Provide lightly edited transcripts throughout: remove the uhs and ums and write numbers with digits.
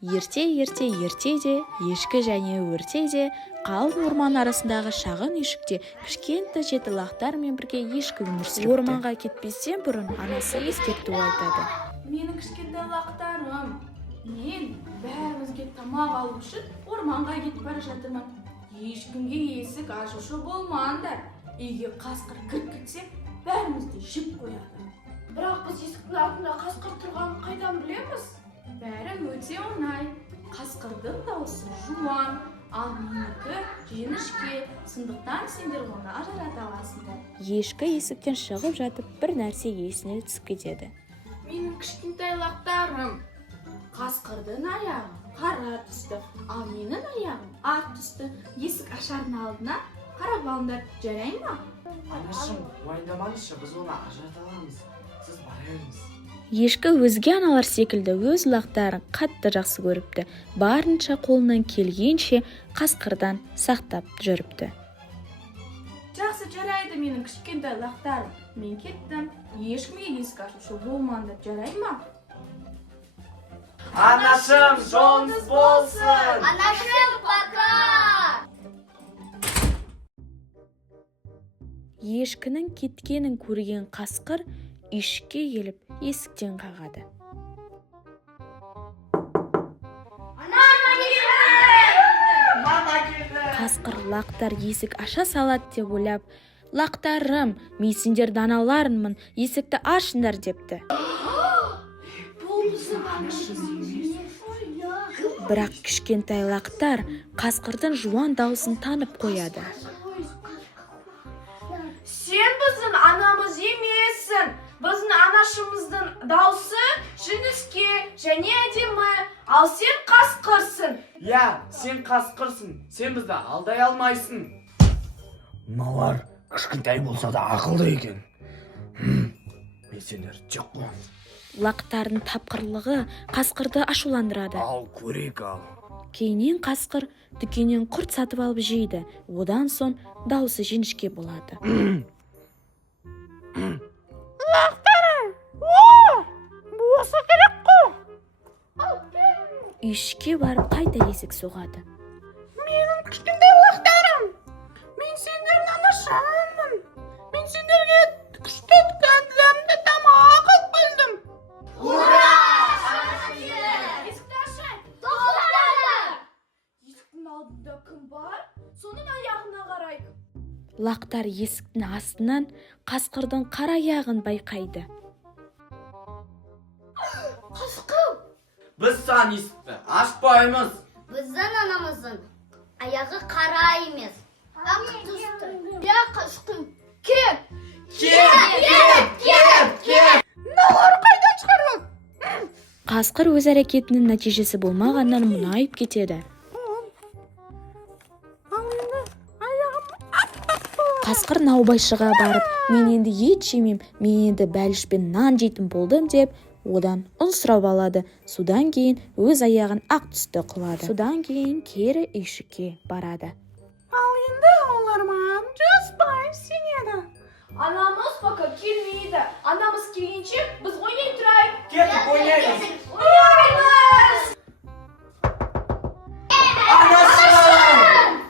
Ерте де, ешкі және өрте де, қалың орман арасындағы шағын үйшікте кішкентай жеті лақтармен бірге ешкі өмір сүріпті. Орманға кетпестен бұрын анасы ескерту айтады. Менің кішкентай лақтарым, мен бәрімізге тамақ алу үшін орманға кетіп бара жатырмын. Ешкімге есік ашушы болмаңдар. Үйге қасқыр кіріп-кетсе, бәрімізді жеп қояды. Бірақ біз есіктің артында қасқыр тұрғанын қайдан білеміз? Бәрі өте оңай. Қасқырдың дауысы жуан, ал менікі жіңішке, сондықтан сендер оны ажырата аласыңдар. Ешкі есіктен шығып жатып, бір нәрсе есіне түсіп кетеді. Менің кішкентай лақтарым, қасқырдың аяғы қара түсті, ал менің аяғым ақ түсті. Есік ашардың алдына қарап алыңдар, жарай ма? Анашым, уайымдамаңызшы, біз оны ажырата аламыз. Сіз бара беріңіз. Ешкі өзге аналар секілді өз лақтарын қатты жақсы көріпті. Барынша қолынан келгенше қасқырдан сақтап жүріпті. Жақсы, жарайды менің кішкентай лақтарым. Мен кеттім. Ешкімге есік ашушы болмаңдар, жарай ма? Анашым, жолыңыз болсын! Анашым, пока! Ешкінің кеткенін көрген қасқыр үйшікке келіп есіктен қағады. Қасқыр лақтар есік аша салады деп ойлап, лақтарым, мен сендерді аналарынмын, есікті ашыңдар депті. Бірақ кішкентай лақтар қасқырдың жуан даусын танып қояды. Сен біздің анамыз емессің. Біздің анашымыздың даусы жіңішке және әдемі, ал сен қасқырсың. Я, сен қасқырсың. Сен бізді алдай алмайсың. Мыналар кішкентай болса да ақылды екен. Мен сендерді жек қоямын. Лақтардың тапқырлығы қасқырды ашуландырады. Ал көрек ал. Кейіннен қасқыр дүкеннен құрт сатып алып жейді. Одан соң даусы жіңішке болады. Лақтарым, осы керек қой. Үйшікке барып қайта есік соғады. Менің кішкентай лақтарым, мен сендердің анашымын. Мен сендерге күшті дәмді тамақ алып келдім. Ура! Есікті ашайын. Тоқтады! Есіктің алдында кім бар? Соның аяғына қарай. Лақтар есіктің астынан қасқырдың қара аяғын байқайды. Қасқыр! Біз саған есікті ашпаймыз. Біздің анамыздың аяғы қара емес. Ақ түсті. Я қашқын. Кеп! Кеп! Мыналар қайдан шығарып? Қасқыр өз әрекетінің нәтижесі болмағаннан мұңайып кетеді. Қасқыр наубайшыға барып, мен енді ет жемем, мен енді бәліш пен нан жейтін болдым деп, одан ұн сұрап алады. Содан кейін өз аяғын ақ түсті қылады. Содан кейін кері үйшікке барады. Ал енді олар маған жазбай сенеді. Анамыз пока келмейді. Анамыз келгенше біз ойнай тұрайық. Кеттік, ойнаймыз. Ойнаймыз! Анашым!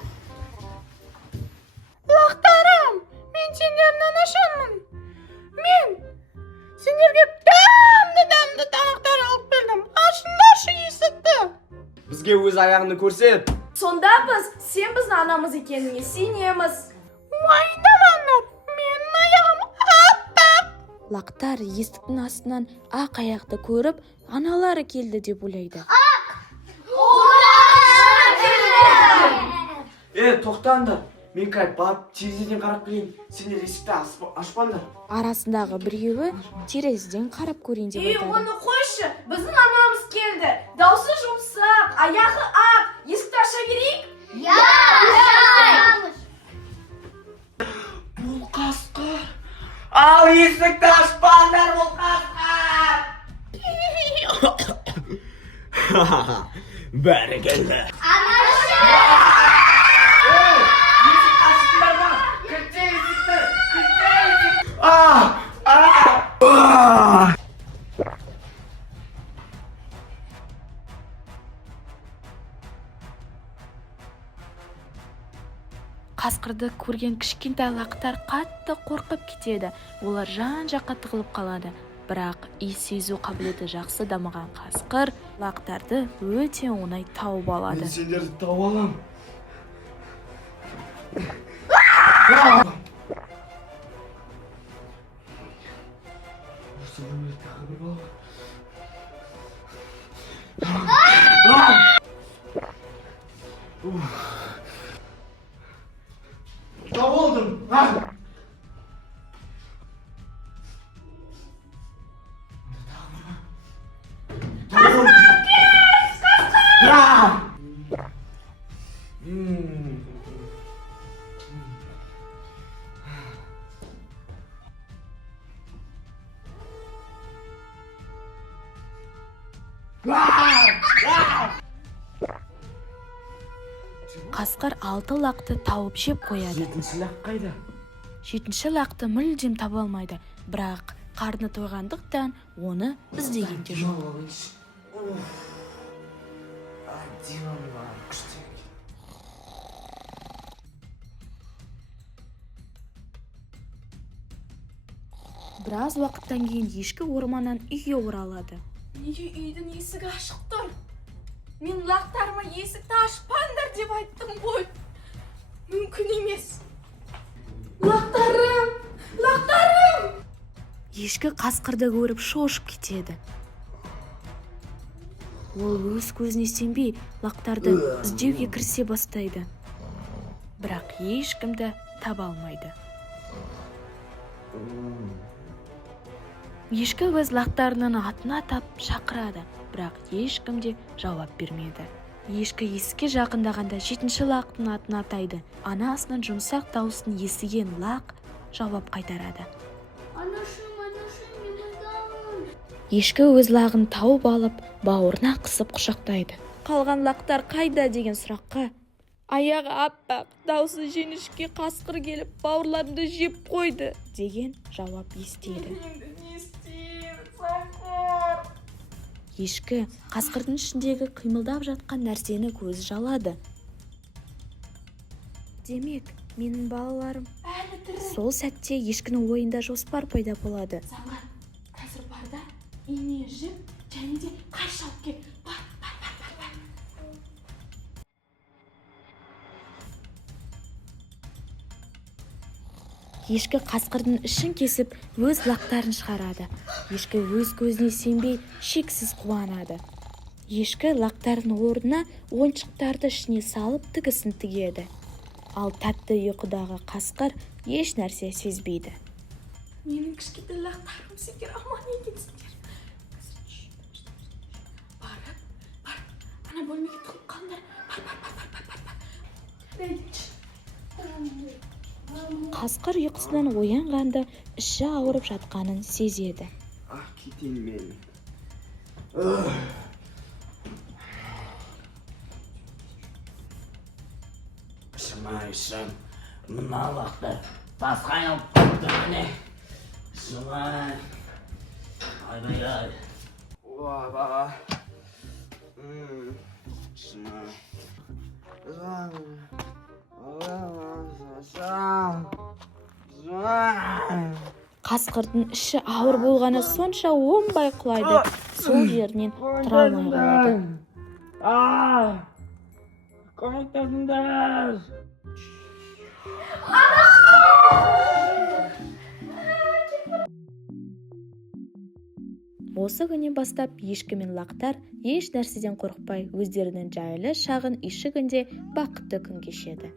Лақтарым, мен сендердің анашымын. Мен сендерге дәмді тамақтар алып келдім. Ашыңдаршы есікті. Бізге өз аяғыңды көрсет. Сонда біз сен біздің анамыз екеніңе сенеміз. Уайымдамаңдар, менің аяғым аппақ. Лақтар есіктің астынан ақ аяқты көріп, аналары келді деп ойлайды. Тоқтаңдар. Мен қайт барып терезеден қарап келейін. Сендер есікті ашпаңдар. Арасындағы біреуі терезеден қарап көрейін деп айтады. Оны қойшы, біздің анамыз келді. Даусы жұмсақ, аяғы ақ. Есікті аша берейік? Бұл қасқыр. Ал есікті ашпаңдар, бұл қасқыр. Бәрі келді. Есік ашыңдар ма? Кірте есікті. Кірте! 啊！ 啊！ 啊！ Ой, қасқырды көрген кішкентай лақтар қатты қорқып кетеді. Олар жан-жаққа тығылып қалады. Бірақ иіс сезу қабілеті жақсы дамыған қасқыр лақтарды өте оңай тауып алады. Мен сендерді тауып алам. Tauып алдым. Қасқыр 6 лақты тауып жеп қояды. 7-ші лақ қайда? 7-ші лақты мүлдем таба алмайды. Бірақ қарны тойғандықтан оны іздегенде жоқ. Біраз уақыттан кейін ешкі орманнан үйге оралады. Неге үйдің есігі ашық тұр? Мен лақтарыма есікті ашпаңдар деп айттым ғой. Мүмкін емес. Лақтарым! Лақтарым! Ешкі қасқырды көріп шошып кетеді. Ол өз көзіне сенбей лақтарды іздеуге кірісе бастайды. Бірақ ешкімді таба алмайды. Ешкі өз лақтарының атын атап шақырады, бірақ ешкім де жауап бермеді. Ешкі есікке жақындағанда 7-ші лақтың атын атайды. Анасының жұмсақ дауысын естіген лақ жауап қайтарады. Анашым, анашым, Ешкі өз лағын тауып алып, бауырына қысып құшақтайды. Қалған лақтар қайда деген сұраққа, аяғы аппақ, даусы жіңішке қасқыр келіп, бауырларымды жеп қойды деген жауап естиді. Ешкі қасқырдың ішіндегі қимылдап жатқан нәрсені көз жалады. Демек, менің балаларым. Сол сәтте ешкінің ойында жоспар пайда болады. Заман, қазір барда ине жіп, және де қайшы алып кел. Бар. Ешкі қасқырдың ішін кесіп, өз лақтарын шығарады. Ешкі өз көзіне сенбей, шексіз қуанады. Ешкі лақтардың орнына ойыншықтарды ішіне салып тігісін тігеді. Ал тәтті ұйқыдағы қасқыр еш нәрсе сезбейді. Менің кішкентай лақтарым сендер аман екенсіңдер. Бар. Ана бөлмеге тығылып қалыңдар. Бар. Қасқыр ұйқысынан оянғанда іші ауырып жатқанын сезеді. Кетейін мен. Шымай, мына лақтар басқа айналып қалды міне. Шымай. Ай. Баба. Шымай. Қасқырдың іші ауыр болғаны сонша оңбай құлайды, сол жерінен тұра алмай қалады. Көмектесіңдер! Осы күннен бастап ешкі мен лақтар еш нәрседен қорықпай өздерінің жайлы шағын үйшігінде бақытты күн кешеді.